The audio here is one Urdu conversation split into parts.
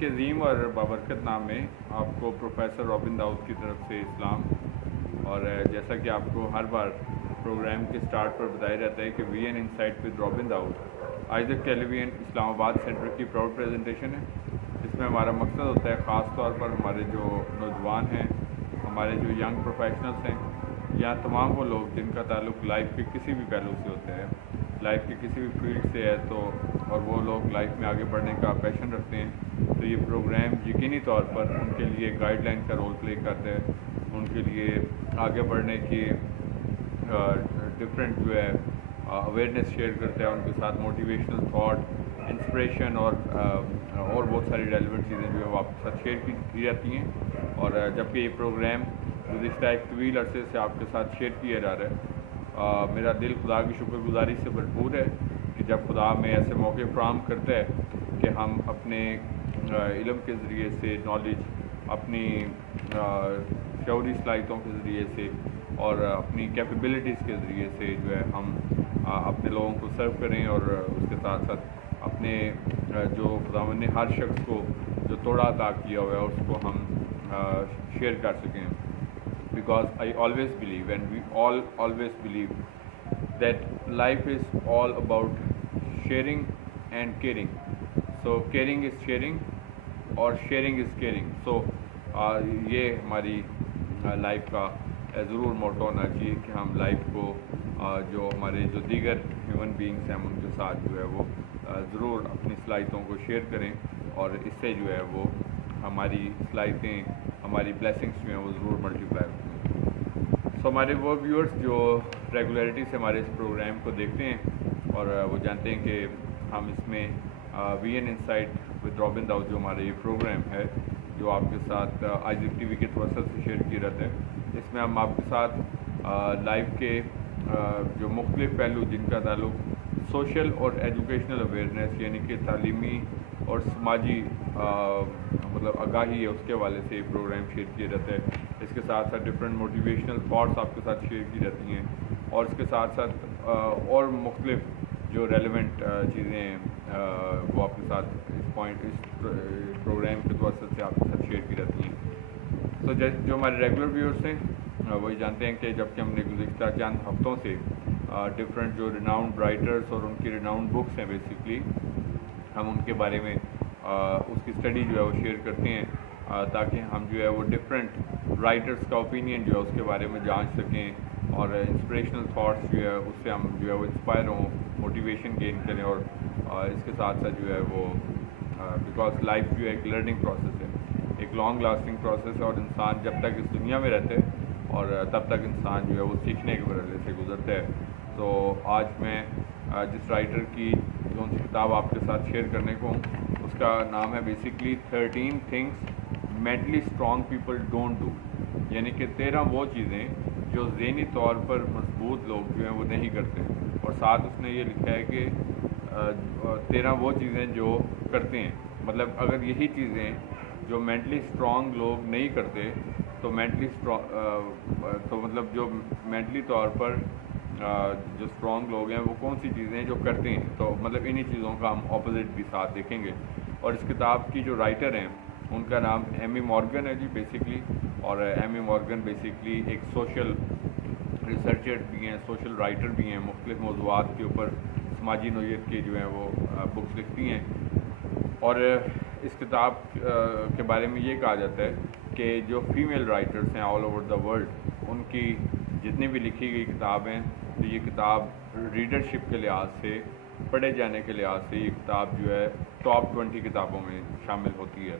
کے عظیم اور بابرکت نام میں آپ کو پروفیسر رابن داؤد کی طرف سے اسلام، اور جیسا کہ آپ کو ہر بار پروگرام کے سٹارٹ پر بتایا جاتا ہے کہ V N insight with Robin Dawood Isaac television Islamabad centre کی پراؤڈ پریزنٹیشن ہے، جس میں ہمارا مقصد ہوتا ہے خاص طور پر ہمارے جو نوجوان ہیں، ہمارے جو ینگ پروفیشنلز ہیں، یا تمام وہ لوگ جن کا تعلق لائف کے کسی بھی پہلو سے ہوتا ہے، لائف کے کسی بھی فیلڈ سے ہے تو، اور وہ لوگ لائف میں آگے بڑھنے کا پیشن رکھتے ہیں، تو یہ پروگرام یقینی طور پر ان کے لیے گائیڈ لائن کا رول پلے کرتا ہے، ان کے لیے آگے بڑھنے کی ڈفرینٹ جو ہے اویئرنیس شیئر کرتا ہے، ان کے ساتھ موٹیویشنل تھاٹ، انسپریشن اور بہت ساری ریلیونٹ چیزیں جو ہے وہ آپ کے ساتھ شیئر کی جاتی ہیں، اور جبکہ یہ پروگرام گزشتہ ایک طویل عرصے سے آپ کے ساتھ شیئر کیا جا رہا ہے، میرا دل خدا کی شکر گزاری سے بھرپور ہے کہ جب خدا میں ایسے موقع فراہم کرتا ہے کہ ہم اپنے علم کے ذریعے سے، نالج، اپنی شعوری صلاحیتوں کے ذریعے سے اور اپنی کیپیبلٹیز کے ذریعے سے جو ہے ہم اپنے لوگوں کو سرو کریں، اور اس کے ساتھ ساتھ اپنے جو خداوند نے ہر شخص کو جو توڑا عطا کیا ہوا ہے اس کو ہم شیئر کر سکیں، because I always believe and we all always believe that life is all about sharing and caring. So caring is sharing اور sharing is caring. So یہ ہماری لائف کا ضرور موٹو ہونا چاہیے کہ ہم لائف کو جو ہمارے جو دیگر ہیومن بینگس ہیں ہم ان کے ساتھ جو ہے وہ ضرور اپنی صلاحیتوں کو شیئر کریں، اور اس سے جو ہے وہ ہماری صلاحیتیں، ہماری بلیسنگس جو ہیں وہ ضرور ملٹیپلائی ہوتی ہیں۔ سو ہمارے وہ ویورز جو ریگولیرٹی سے ہمارے اس پروگرام کو دیکھتے ہیں اور وہ جانتے ہیں کہ ہم اس میں وی این انسائٹ ود رابن داؤد جو ہمارا یہ پروگرام ہے جو آپ کے ساتھ آئزک ٹی وی کے توسط سے شیئر کیا جاتا ہے، اس میں ہم آپ کے ساتھ لائف کے جو مختلف پہلو جن کا تعلق سوشل اور ایجوکیشنل اویئرنیس یعنی کہ تعلیمی اور سماجی مطلب آگاہی ہے اس کے حوالے سے یہ پروگرام شیئر کیا جاتا ہے، اس کے ساتھ ساتھ ڈفرینٹ موٹیویشنل تھاٹس آپ کے ساتھ شیئر کی جاتی ہیں، اور اس کے ساتھ ساتھ اور مختلف جو ریلیونٹ چیزیں ہیں وہ آپ کے ساتھ اس پروگرام کے توسط سے آپ کے ساتھ شیئر کی جاتی ہیں۔ تو جو ہمارے ریگولر ویورس ہیں وہی جانتے ہیں کہ جب کہ ہم نے گزشتہ چند ہفتوں سے ڈفرینٹ جو ریناؤنڈ رائٹرس اور ان کی ریناؤنڈ بکس ہیں بیسکلی ہم ان کے بارے میں اس کی اسٹڈی جو ہے وہ شیئر کرتے ہیں، تاکہ ہم جو ہے وہ ڈفرینٹ رائٹرس کا اوپینین جو ہے اس کے بارے میں جانچ سکیں، اور انسپریشنل تھاٹس جو ہے اس سے ہم جو ہے وہ انسپائر ہوں، موٹیویشن گین کریں، اور اس کے ساتھ ساتھ جو ہے وہ بیکاز لائف جو ہے ایک لرننگ پروسیس ہے، ایک لانگ لاسٹنگ پروسیس ہے، اور انسان جب تک اس دنیا میں رہتے اور تب تک انسان جو ہے وہ سیکھنے کے مرحلے سے گزرتا ہے۔ تو آج میں جس رائٹر کی کون سی کتاب آپ کے ساتھ شیئر کرنے کو ہوں اس کا نام ہے basically 13 things mentally strong people don't do, یعنی کہ 13 وہ چیزیں جو ذہنی طور پر مضبوط لوگ جو ہیں وہ نہیں کرتے، اور ساتھ اس نے یہ لکھا ہے کہ 13 وہ چیزیں جو کرتے ہیں، مطلب اگر یہی چیزیں جو مینٹلی اسٹرانگ لوگ نہیں کرتے تو تو مطلب جو مینٹلی طور پر جو اسٹرانگ لوگ ہیں وہ کون سی چیزیں جو کرتے ہیں، تو مطلب انہی چیزوں کا ہم اپوزٹ بھی ساتھ دیکھیں گے۔ اور اس کتاب کی جو رائٹر ہیں ان کا نام ایمی مورگن ہے جی بیسکلی، اور ایمی مورگن بیسکلی ایک سوشل ریسرچر بھی ہیں، سوشل رائٹر بھی ہیں، مختلف موضوعات کے اوپر سماجی نوعیت کے جو ہیں وہ بکس لکھتی ہیں، اور اس کتاب کے بارے میں یہ کہا جاتا ہے کہ جو فیمیل رائٹرس ہیں all over the world in کی جتنی بھی لکھی گئی کتاب ہیں تو یہ کتاب ریڈرشپ کے لحاظ سے، پڑھے جانے کے لحاظ سے یہ کتاب جو ہے ٹاپ 20 کتابوں میں شامل ہوتی ہے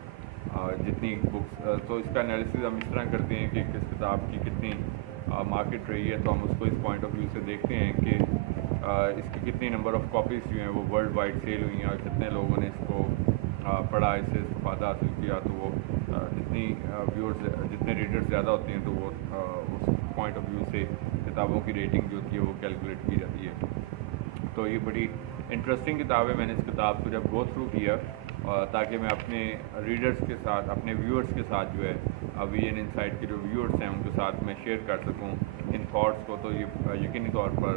جتنی بکس۔ تو اس کا انالیسز ہم اس طرح کرتے ہیں کہ کس کتاب کی کتنی مارکیٹ رہی ہے، تو ہم اس کو اس پوائنٹ آف ویو سے دیکھتے ہیں کہ اس کی کتنی نمبر آف کاپیز جو ہیں وہ ورلڈ وائڈ سیل ہوئی ہیں، اور کتنے لوگوں نے اس کو پڑھا، اس سے استفادہ حاصل کیا، تو وہ جتنی ویورز جتنے ریڈرز زیادہ ہوتے ہیں تو وہ اس پوائنٹ آف ویو سے کتابوں کی ریٹنگ جو ہوتی ہے وہ کیلکولیٹ کی جاتی ہے۔ تو یہ بڑی انٹرسٹنگ کتاب ہے، میں نے اس کتاب کو جب گو تھرو کیا تاکہ میں اپنے ریڈرز کے ساتھ، اپنے ویورز کے ساتھ جو ہے وی این انسائٹ کے جو ویورز ہیں ان کے ساتھ میں شیئر کر سکوں ان تھاٹس کو، تو یہ یقینی طور پر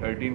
13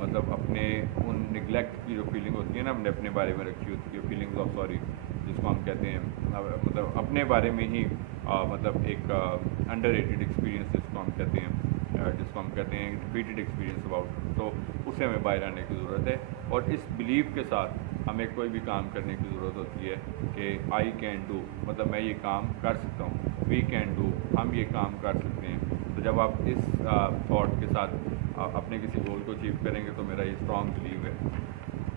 مطلب اپنے ان نگلیکٹ کی جو فیلنگ ہوتی ہے نا، ہم نے اپنے بارے میں رکھی ہوتی ہے، فیلنگز آف سوری جس کو ہم کہتے ہیں، مطلب اپنے بارے میں ہی مطلب ایک انڈر ریٹڈ ایکسپیرینس جس کو ہم کہتے ہیں ریپیٹڈ ایکسپیرینس اباؤٹ، تو اسے ہمیں باہر آنے کی ضرورت ہے، اور اس بلیف کے ساتھ ہمیں کوئی بھی کام کرنے کی ضرورت ہوتی ہے کہ آئی کین ڈو، مطلب میں یہ کام کر سکتا ہوں، وی کین ڈو، ہم یہ کام کر سکتے ہیں۔ تو جب آپ اس تھاٹ کے ساتھ اپنے کسی گول کو اچیو کریں گے تو میرا یہ اسٹرانگ بلیو ہے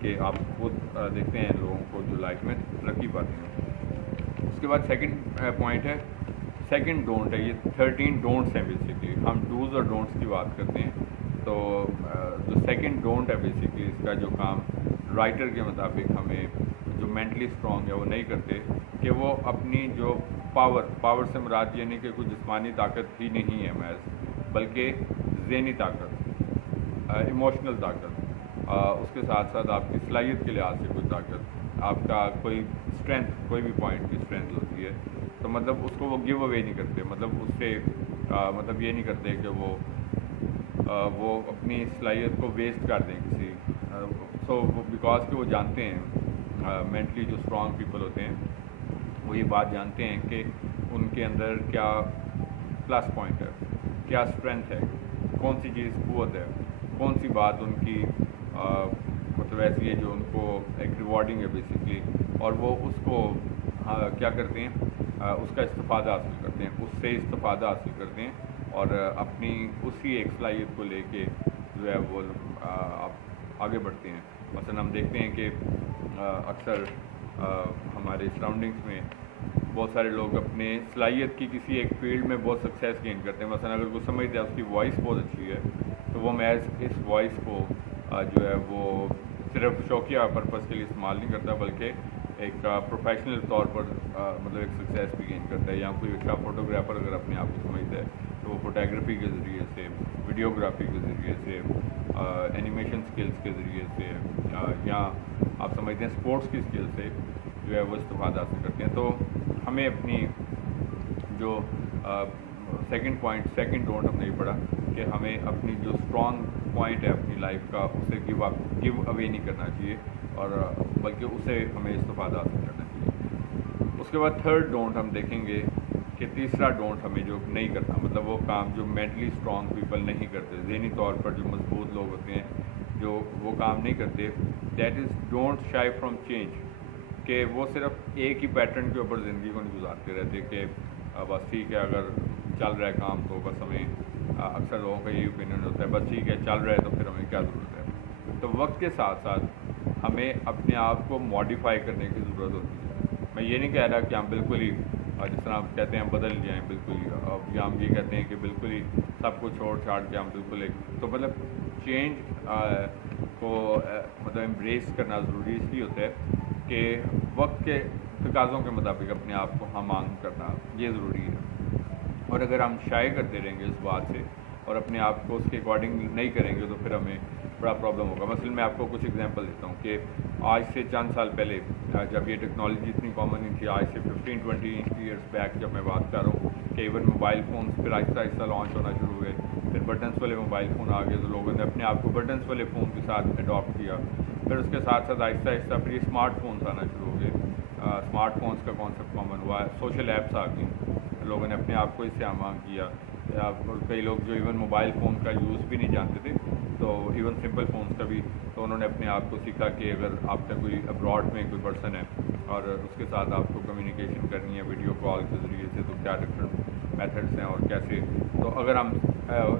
کہ آپ خود دیکھتے ہیں لوگوں کو جو لائف میں ترقی پاتے ہیں۔ اس کے بعد سیکنڈ پوائنٹ ہے، سیکنڈ ڈونٹ ہے، یہ 13 ڈونٹس ہیں بیسکلی، ہم ڈوز اور ڈونٹس کی بات کرتے ہیں، تو جو سیکنڈ ڈونٹ ہے بیسکلی اس کا جو کام رائٹر کے مطابق ہمیں جو مینٹلی اسٹرانگ ہے وہ نہیں کرتے، کہ وہ اپنی جو پاور سے مراد یہ نہیں کہ کوئی جسمانی طاقت ہی نہیں ہے محض، بلکہ ذہنی طاقت، ایموشنل طاقت، اس کے ساتھ ساتھ آپ کی صلاحیت کے لحاظ سے کوئی طاقت، آپ کا کوئی اسٹرینتھ، کوئی بھی پوائنٹ کی اسٹرینتھ ہوتی ہے، تو مطلب اس کو وہ گیو اوے نہیں کرتے، مطلب اس سے مطلب یہ نہیں کرتے کہ وہ اپنی صلاحیت کو ویسٹ کر دیں کسی، سو بیکاز کہ وہ جانتے ہیں، مینٹلی جو اسٹرانگ پیپل ہوتے ہیں وہ یہ بات جانتے ہیں کہ ان کے اندر کیا پلس پوائنٹ ہے، کیا اسٹرینتھ ہے، کون سی چیز قوت ہے، کون سی بات ان کی مطلب ایسی ہے جو ان کو ایک ریوارڈنگ ہے بیسکلی، اور وہ اس کو کیا کرتے ہیں، اس کا استفادہ حاصل کرتے ہیں، اس سے استفادہ حاصل کرتے ہیں، اور اپنی اسی ایک صلاحیت کو لے کے جو ہے وہ آگے بڑھتے ہیں۔ مثلا ہم دیکھتے ہیں کہ اکثر ہمارے سراؤنڈنگس میں بہت سارے لوگ اپنے صلاحیت کی کسی ایک فیلڈ میں بہت سکسیس گین کرتے ہیں، مثلا اگر کوئی سمجھتے ہیں اس کی وائس بہت اچھی ہے تو وہ محض اس وائس کو جو ہے وہ صرف شوقیہ پرپز کے لیے استعمال نہیں کرتا، بلکہ ایک پروفیشنل طور پر مطلب ایک سکسیس بھی گین کرتا ہے، یا کوئی اچھا فوٹوگرافر اگر اپنے آپ کو سمجھتا ہے تو وہ فوٹوگرافی کے ذریعے سے، ویڈیوگرافی کے ذریعے سے، اینیمیشن سکلز کے ذریعے سے، یا آپ سمجھتے ہیں اسپورٹس کی سکل سے جو ہے وہ استفادہ حاصل کرتے ہیں۔ تو ہمیں اپنی جو سیکنڈ پوائنٹ، سیکنڈ ڈونٹ ہم نے یہ پڑھا کہ ہمیں اپنی جو اسٹرانگ پوائنٹ ہے اپنی لائف کا اسے گیو اوے نہیں کرنا چاہیے، اور بلکہ اسے ہمیں استفادہ حاصل کرنا چاہیے۔ اس کے بعد تھرڈ ڈونٹ ہم دیکھیں گے کہ تیسرا ڈونٹ ہمیں جو نہیں کرنا، مطلب وہ کام جو مینٹلی اسٹرانگ پیپل نہیں کرتے، ذہنی طور پر جو مضبوط لوگ ہوتے ہیں جو وہ کام نہیں کرتے، that is don't shy from change, کہ وہ صرف ایک ہی پیٹرن کے اوپر زندگی کو نہیں گزارتے رہتے کہ بس ٹھیک ہے اگر چل رہا ہے کام تو بس ہمیں، اکثر لوگوں کا یہی اوپینین ہوتا ہے بس ٹھیک ہے چل رہا ہے تو پھر ہمیں کیا ضرورت ہے۔ تو وقت کے ساتھ ساتھ ہمیں اپنے آپ کو ماڈیفائی کرنے کی ضرورت ہوتی ہے۔ میں یہ نہیں کہہ رہا کہ ہم بالکل ہی جس طرح ہم کہتے ہیں بدل جائیں بالکل ہی، یا ہم یہ کہتے ہیں کہ بالکل ہی سب کو چھوڑ چھاڑ کے ہم بالکل ایک، تو مطلب چینج کو مطلب امبریس کرنا ضروری اس لیے ہوتا ہے کہ وقت کے تقاضوں کے مطابق اپنے آپ کو ہم آنگ کرنا یہ ضروری ہے، اور اگر ہم شائع کرتے رہیں گے اس بات سے اور اپنے آپ کو اس کے اکارڈنگ نہیں کریں گے تو پھر ہمیں بڑا پرابلم ہوگا۔ مثلا میں آپ کو کچھ ایگزامپل دیتا ہوں کہ آج سے چند سال پہلے جب یہ ٹیکنالوجی اتنی کامن نہیں تھی، آج سے 15-20 ایئرس بیک جب میں بات کر رہا ہوں کہ ایون موبائل فونس پھر آہستہ آہستہ لانچ ہونا شروع ہوئے، پھر بٹنس والے موبائل فون آ گئے تو لوگوں نے اپنے آپ کو بٹنس والے فون کے ساتھ اڈاپٹ کیا، پھر اس کے ساتھ ساتھ آہستہ آہستہ پھر یہ اسمارٹ فونس آنا شروع ہو گئے، اسمارٹ فونس کا کانسیپٹ کامن ہوا ہے، سوشل ایپس آ گئیں، لوگوں نے اپنے آپ کو اس سے آمانگ کیا، کئی لوگ جو ایون موبائل فون کا یوز بھی نہیں جانتے تھے تو ایون سمپل فونس کا بھی، تو انہوں نے اپنے آپ کو سیکھا کہ اگر آپ کا کوئی ابراڈ میں کوئی پرسن ہے اور اس کے ساتھ آپ کو کمیونیکیشن کرنی ہے ویڈیو کال کے ذریعے سے، تو کیا ڈفرینٹ میتھڈس ہیں اور کیسے، تو اگر ہم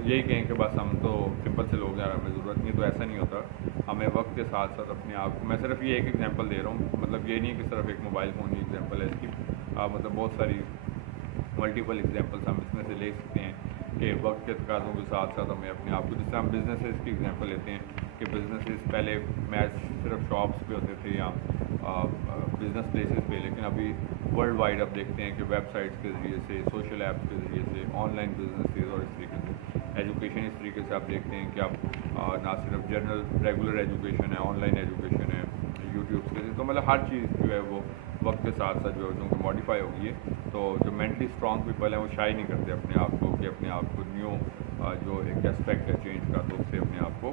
یہی کہیں کہ بس ہم تو سمپل سے لوگ ہیں ہمیں ضرورت نہیں، تو ایسا نہیں ہوتا، ہمیں وقت کے ساتھ ساتھ اپنے آپ کو، میں صرف یہ ایک ایگزامپل دے رہا ہوں، مطلب یہ نہیں کہ صرف ایک موبائل فون ہی ایگزامپل ہے اس کی، مطلب بہت ساری ملٹیپل ایگزامپلس ہم اس میں سے لے سکتے ہیں کہ وقت کے تقاضوں کے ساتھ ساتھ ہمیں اپنے آپ کو، جس طرح ہم بزنسز کی ایگزامپل لیتے ہیں کہ بزنسز پہلے میچ صرف شاپس پہ ہوتے تھے یا بزنس پلیسز پہ، لیکن ابھی ورلڈ وائڈ اب دیکھتے ہیں کہ ویب سائٹس کے ذریعے سے، سوشل ایپس کے ذریعے سے، آن لائن بزنسز، اور اس طریقے سے ایجوکیشن، اس طریقے سے آپ دیکھتے ہیں کہ اب نہ صرف جنرل ریگولر ایجوکیشن ہے، آن لائن ایجوکیشن ہے، یوٹیوب سے، تو مطلب ہر چیز جو ہے وہ وقت کے ساتھ ساتھ جو ہے چونکہ ماڈیفائی ہو گئی ہے، تو جو مینٹلی اسٹرانگ پیپل ہیں وہ شائع نہیں کرتے اپنے آپ کو کہ اپنے آپ کو نیو جو ایک اسپیکٹ ہے چینج کا، تو اس سے اپنے آپ کو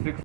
6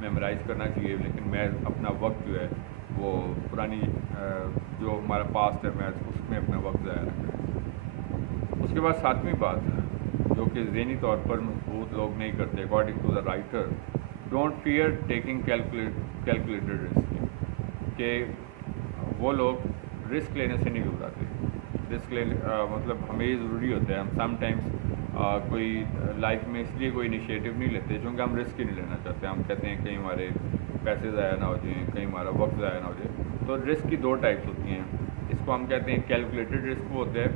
میمورائز کرنا چاہیے، لیکن میتھ اپنا وقت جو ہے وہ پرانی جو ہمارا پاسٹ ہے میتھ اس میں اپنا وقت ضائع نہ کریں۔ اس کے بعد 7ویں بات جو کہ ذہنی طور پر مضبوط لوگ نہیں کرتے، according to the writer, don't fear taking calculated risk, کہ وہ لوگ رسک لینے سے نہیں گھبراتے۔ رسک مطلب ہمیں یہ ضروری ہوتا ہے، ہم سم ٹائمس کوئی لائف میں اس لیے کوئی انیشیٹو نہیں لیتے چونکہ ہم رسک ہی نہیں لینا چاہتے، ہم کہتے ہیں کہیں ہمارے پیسے ضائع نہ ہو جائیں، کہیں ہمارا وقت ضائع نہ ہو جائے۔ تو رسک کی 2 ٹائپس ہوتی ہیں، اس کو ہم کہتے ہیں کیلکولیٹڈ رسک وہ ہوتا ہے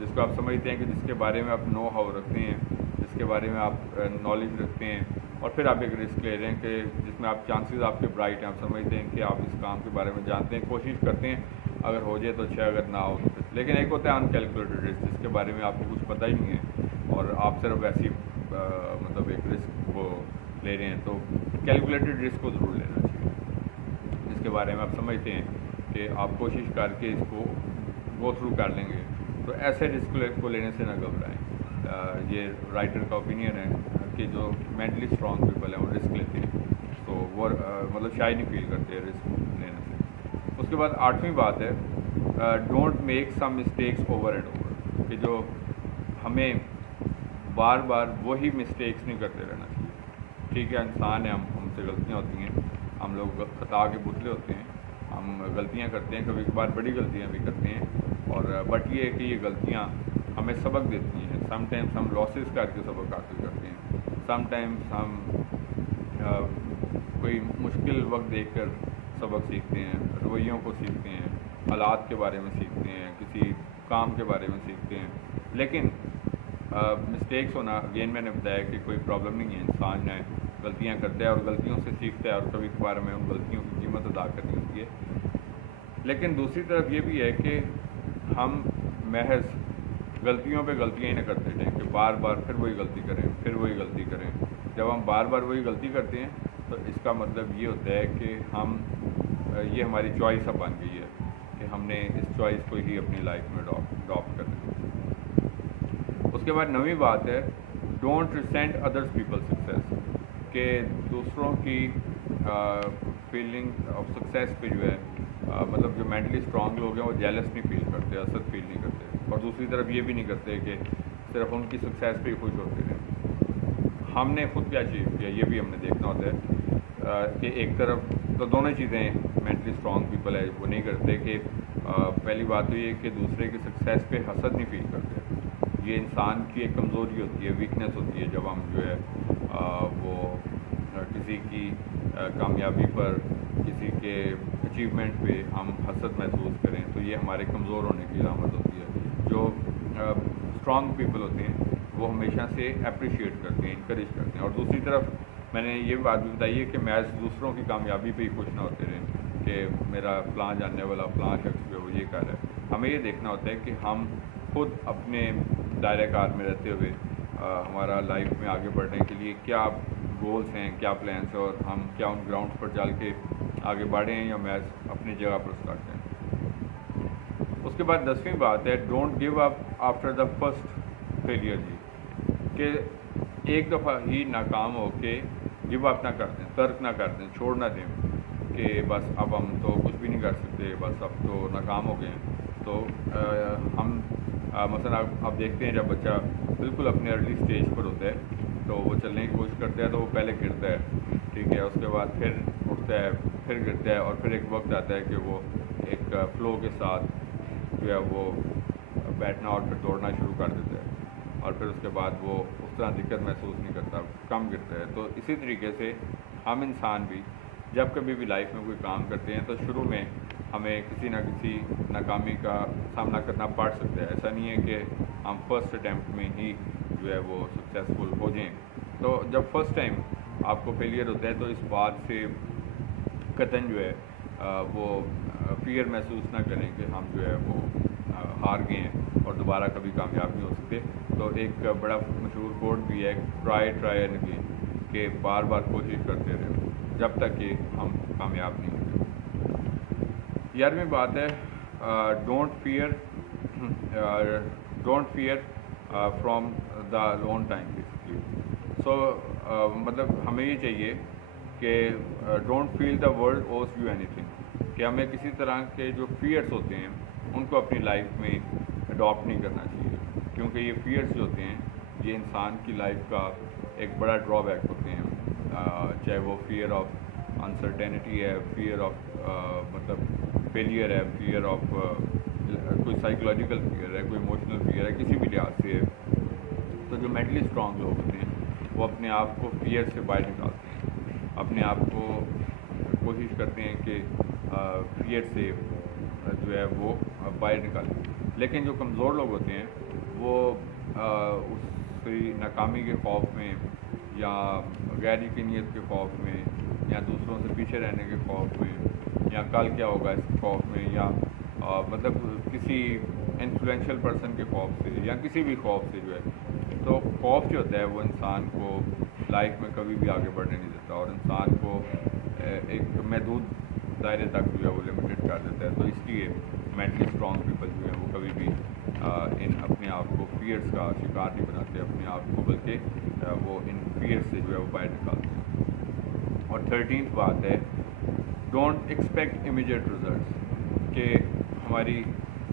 جس کو آپ سمجھتے ہیں کہ جس کے بارے میں آپ نو ہاؤ رکھتے ہیں، جس کے بارے میں آپ نالج رکھتے ہیں، اور پھر آپ ایک رسک لے رہے ہیں کہ جس میں آپ چانسز آپ کے برائٹ ہیں، آپ سمجھتے ہیں کہ آپ اس کام کے بارے میں جانتے ہیں، کوشش کرتے ہیں، اگر ہو جائے تو اچھا، اگر نہ ہو تو پھر۔ لیکن ایک ہوتا ہے ان کیلکولیٹڈ رسک جس کے بارے میں آپ کو کچھ پتہ ہی نہیں ہے اور آپ صرف ایسی مطلب ایک رسک کو لے رہے ہیں، تو کیلکولیٹڈ رسک کو ضرور لینا چاہیے، جس کے بارے میں آپ سمجھتے ہیں کہ آپ کوشش کر کے اس کو گو تھرو کر لیں گے، تو ایسے رسک کو لینے سے نہ گھبرائیں۔ یہ رائٹر کا اوپینین ہے کہ جو مینٹلی اسٹرانگ پیپل ہیں وہ رسک لیتے ہیں، تو وہ مطلب شاید نہیں فیل کرتے رسک لینے سے۔ اس کے بعد 8ویں بات ہے don't make some mistakes over and over, کہ جو ہمیں بار بار وہی مسٹیکس نہیں کرتے رہنا چاہیے۔ ٹھیک ہے، انسان ہے، ہم سے غلطیاں ہوتی ہیں، ہم لوگ خطا کے پتلے ہوتے ہیں، ہم غلطیاں کرتے ہیں، کبھی کبھار بڑی غلطیاں بھی کرتے ہیں، اور بٹ یہ ہے کہ یہ غلطیاں ہمیں سبق دیتی ہیں۔ سم ٹائمس ہم لاسز کر کے سبق حاصل کرتے ہیں، سم ٹائمس ہم کوئی مشکل وقت دیکھ کر سبق سیکھتے ہیں، رویوں کو سیکھتے ہیں، حالات کے بارے میں سیکھتے ہیں، کسی کام کے بارے میں سیکھتے ہیں۔ لیکن مسٹیکس ہونا، اگین میں نے بتایا کہ کوئی پرابلم نہیں ہے، انسان ہے، غلطیاں کرتا ہے اور غلطیوں سے سیکھتا ہے، اور کبھی کبھار ہمیں ان غلطیوں کی قیمت ادا کرنی ہوتی ہے۔ لیکن دوسری طرف یہ بھی ہے کہ ہم محض غلطیوں پہ غلطیاں ہی نہ کرتے رہیں کہ بار بار پھر وہی غلطی کریں، پھر وہی غلطی کریں۔ جب ہم بار بار وہی غلطی کرتے ہیں تو اس کا مطلب یہ ہوتا ہے کہ یہ ہماری چوائس اب بن گئی ہے کہ ہم نے اس چوائس کو ہی اپنی لائف میں اڈاپٹ کرنا ہے۔ اس کے بعد 9ویں بات ہے don't resent others people success, کہ دوسروں کی فیلنگ آف سکسیس پہ جو ہے مطلب جو مینٹلی اسٹرانگ لوگ ہیں وہ جیلس نہیں فیل کرتے، حسد فیل نہیں کرتے، اور دوسری طرف یہ بھی نہیں کرتے کہ صرف ان کی سکسیس پہ ہی خوش ہوتے رہیں۔ ہم نے خود کیا اچیو کیا یہ بھی ہم نے دیکھنا ہوتا ہے کہ ایک طرف تو دونوں چیزیں مینٹلی اسٹرانگ پیپل ہے وہ نہیں کرتے کہ پہلی بات تو یہ ہے کہ دوسرے کی سکسیس پہ حسد نہیں فیل کرتے، یہ انسان کی ایک کمزوری ہوتی ہے، ویکنیس ہوتی ہے، جب ہم جو ہے وہ کسی کی کامیابی پر، کسی کے اچیومنٹ پہ ہم حسد محسوس کریں تو یہ ہمارے کمزور ہونے کی علامت ہوتی ہے۔ جو اسٹرانگ پیپل ہوتے ہیں وہ ہمیشہ سے اپریشیٹ کرتے ہیں، انکریج کرتے ہیں، اور دوسری طرف میں نے یہ بات بھی بتائی ہے کہ محض دوسروں کی کامیابی پہ ہی خوش نہ ہوتے رہیں کہ میرا فلاں جاننے والا فلاں شخص جو ہے وہ یہ کر رہا ہے۔ ہمیں یہ دیکھنا ہوتا ہے کہ ہم خود اپنے دائرہ کار میں رہتے ہوئے ہمارا لائف میں آگے بڑھنے کے لیے کیا گولز ہیں، کیا پلانس ہیں، اور ہم کیا ان گراؤنڈ پر چل کے آگے بڑھے ہیں یا محض اپنی جگہ پر اسٹک ہیں۔ اس کے بعد 10ویں بات ہے don't give up after the first failure, کہ ایک دفعہ ہی ناکام ہو کے گیو اپ نہ کر دیں، ترک نہ کر دیں، چھوڑ نہ دیں کہ بس اب ہم تو کچھ بھی نہیں کر سکتے، بس اب تو ناکام ہو گئے ہیں۔ تو ہم مثلا آپ دیکھتے ہیں جب بچہ بالکل اپنے ارلی سٹیج پر ہوتا ہے تو وہ چلنے کی کوشش کرتا ہے تو وہ پہلے گرتا ہے، ٹھیک ہے، اس کے بعد پھر اٹھتا ہے، پھر گرتا ہے، اور پھر ایک وقت آتا ہے کہ وہ ایک فلو کے ساتھ جو ہے وہ بیٹھنا اور پھر دوڑنا شروع کر دیتا ہے، اور پھر اس کے بعد وہ اس طرح دقت محسوس نہیں کرتا، کم گرتا ہے۔ تو اسی طریقے سے ہم انسان بھی جب کبھی بھی لائف میں کوئی کام کرتے ہیں تو شروع میں ہمیں کسی نہ کسی ناکامی کا سامنا کرنا پڑ سکتا ہے، ایسا نہیں ہے کہ ہم فرسٹ اٹیمپٹ میں ہی جو ہے وہ سکسیزفل ہو جائیں۔ تو جب فرسٹ ٹائم آپ کو فیلئر ہوتا ہے تو اس بات سے قطعاً جو ہے وہ فیئر محسوس نہ کریں کہ ہم جو ہے وہ ہار گئے ہیں اور دوبارہ کبھی کامیاب نہیں ہو سکتے۔ تو ایک بڑا مشہور کوٹ بھی ہے ٹرائی اینڈ اگین، کہ بار بار کوشش کرتے رہے جب تک کہ ہم کامیاب نہیں ہوتے۔ 11ویں بات ہے don't fear from the lone time basically. So مطلب ہمیں یہ چاہیے کہ don't feel the world owes you anything, کہ ہمیں کسی طرح کے جو فیئرس ہوتے ہیں ان کو اپنی لائف میں اڈاپٹ نہیں کرنا چاہیے، کیونکہ یہ فیئرس جو ہوتے ہیں یہ انسان کی لائف کا ایک بڑا ڈرا بیک ہوتے ہیں، چاہے وہ فیئر آف انسرٹینٹی ہے، فیئر آف مطلب فیلئر ہے، فیئر آف کوئی سائیکولوجیکل فیئر ہے، کوئی ایموشنل فیئر ہے، کسی بھی لحاظ سے ہے۔ تو جو مینٹلی اسٹرانگ لوگ ہوتے ہیں وہ اپنے آپ کو فیئر سے باہر نکالتے ہیں، اپنے آپ کو کوشش کرتے ہیں کہ فیئر سے جو ہے وہ باہر نکالیں۔ لیکن جو کمزور لوگ ہوتے ہیں وہ اس کی ناکامی کے خوف میں یا غیر یقینیت کے خوف میں یا دوسروں سے پیچھے رہنے کے خوف میں یا کل کیا ہوگا اس کے خوف میں یا مطلب کسی انفلوئنشل پرسن کے خوف سے یا کسی بھی خوف سے جو ہے، تو خوف جو ہوتا ہے وہ انسان کو لائف میں کبھی بھی آگے بڑھنے نہیں دیتا اور انسان کو ایک محدود دائرے تک جو ہے وہ لمیٹڈ کر دیتا ہے۔ تو اس لیے مینٹلی اسٹرانگ پیپل جو ہیں وہ کبھی بھی ان اپنے آپ کو فیئرس کا شکار نہیں بناتے اپنے آپ کو، بلکہ وہ ان فیئرس سے جو ہے وہ باہر نکالتے ہیں۔ اور 13th بات ہے ڈونٹ ایکسپیکٹ امیجیٹ ریزلٹس، کہ ہماری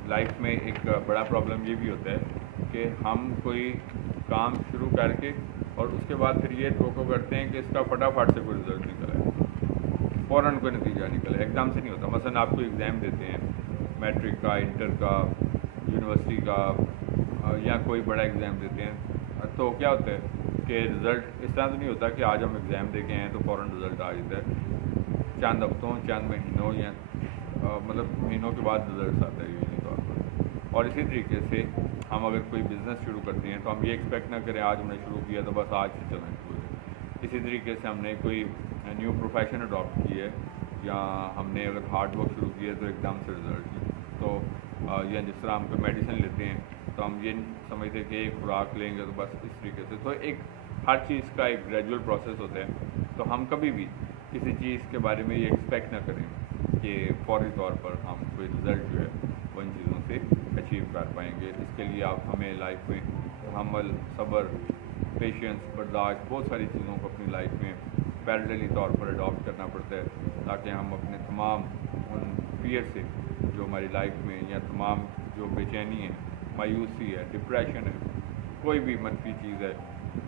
لائف میں ایک بڑا پرابلم یہ بھی ہوتا ہے کہ ہم کوئی کام شروع کر کے اور اس کے بعد پھر یہ توقع کرتے ہیں کہ اس کا فٹافٹ سے کوئی رزلٹ نکل آئے، فوراً کوئی نتیجہ نکلے، ایک دم سے نہیں ہوتا۔ مثلاً آپ کو ایگزام دیتے ہیں میٹرک کا، انٹر کا، یونیورسٹی کا یا کوئی بڑا ایگزام دیتے ہیں، تو کیا ہوتا ہے کہ رزلٹ اس طرح تو نہیں ہوتا کہ آج ہم ایگزام دے کے ہیں تو فوراً رزلٹ آ جاتا ہے، چند ہفتوں چند مہینوں یا مطلب مہینوں کے بعد رزلٹس آتا ہے یقینی طور پر۔ اور اسی طریقے سے ہم اگر کوئی بزنس شروع کرتے ہیں تو ہم یہ ایکسپیکٹ نہ کریں آج ہم نے شروع کیا تو بس آج سے چلنا شروع ہے۔ اسی طریقے سے ہم نے کوئی نیو پروفیشن اڈاپٹ کی ہے یا ہم نے اگر ہارڈ ورک شروع کیا ہے تو ایک دم سے رزلٹ تو یا جس طرح ہم کوئی میڈیسن لیتے ہیں تو ہم یہ سمجھتے کہ ایک خوراک لیں گے تو بس اس طریقے سے، تو ایک ہر چیز کا ایک گریجول پروسیس ہوتا ہے۔ تو ہم کبھی بھی کسی چیز کے بارے میں یہ ایکسپیکٹ نہ کریں کہ فوری طور پر ہم کوئی رزلٹ جو ہے وہ ان چیزوں سے اچیو کر پائیں گے۔ اس کے لیے آپ ہمیں لائف میں تحمل، صبر، پیشنس، برداشت، بہت ساری چیزوں کو اپنی لائف میں پیرللی طور پر اڈاپٹ کرنا پڑتا ہے تاکہ ہم اپنے تمام ان فیئر سے جو ہماری لائف میں یا تمام جو بے چینی ہے، مایوسی ہے، ڈپریشن ہے، کوئی بھی منفی چیز ہے،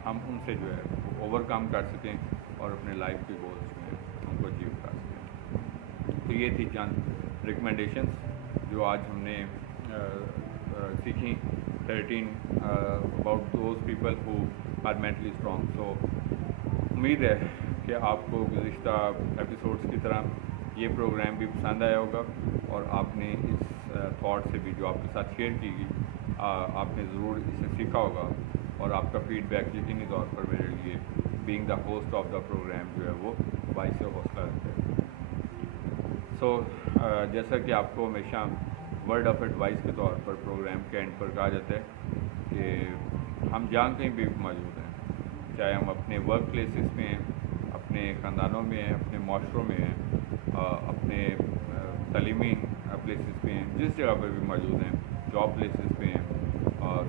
ہم ان سے جو ہے وہ اوور کم کر سکیں اور اپنے لائف کے گولز جو ہیں ان کو اچیو کر سکیں۔ تو یہ تھی چند ریکمنڈیشنس جو آج ہم نے سیکھیں 13 about those people who are mentally strong. So امید ہے کہ آپ کو گزشتہ ایپیسوڈس کی طرح یہ پروگرام بھی پسند آیا ہوگا اور آپ نے اس تھاٹ سے بھی جو آپ کے ساتھ شیئر کی گئی آپ نے ضرور اس سے سیکھا ہوگا اور آپ کا فیڈ بیک یقینی طور پر میرے لیے being the host of the programme جو ہے وہ باعث حوصلہ رکھتا ہے۔ سو جیسا کہ آپ کو ہمیشہ ورڈ آف ایڈوائس کے طور پر پروگرام کے اینڈ پر کہا جاتا ہے کہ ہم جہاں کہیں بھی موجود ہیں، چاہے ہم اپنے ورک پلیسز میں ہیں، اپنے خاندانوں میں ہیں، اپنے معاشروں میں ہیں، اپنے تعلیمی پلیسز پہ ہیں، جس جگہ پہ بھی موجود ہیں، جاب پلیسز پہ ہیں،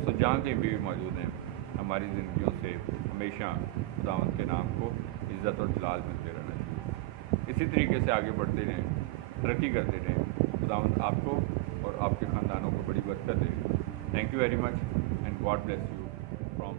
سو جہاں کہیں بھی موجود ہیں، ہماری زندگیوں سے ہمیشہ خداوند کے نام کو عزت اور جلال ملتے رہنا چاہیے۔ اسی طریقے سے آگے بڑھتے رہیں، ترقی کرتے رہیں، خداوند آپ کو اور آپ کے خاندانوں کو بڑی برکت دے۔ Thank you very much and God bless you from